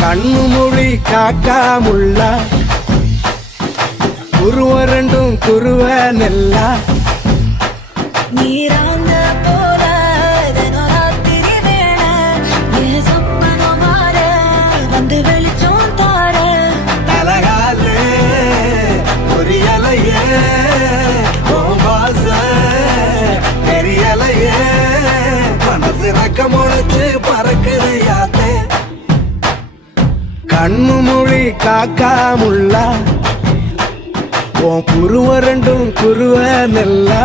கண்ணு மொழி காக்காமுள்ள குருவ ரெண்டும் குருவ நெல்லா நீராங்க போல ராத்திரி வேள என் சொப்பனோ மாற வந்து வெளிச்சம் தார அழகாலே பொரியலையே பாச தெரியலையே மனசு ரக்க முளைச்சு பறக்குதையாத்தே கண்ணு மொழி காக்காமுள்ள உன் குருவ ரெண்டும் குருவ நெல்லா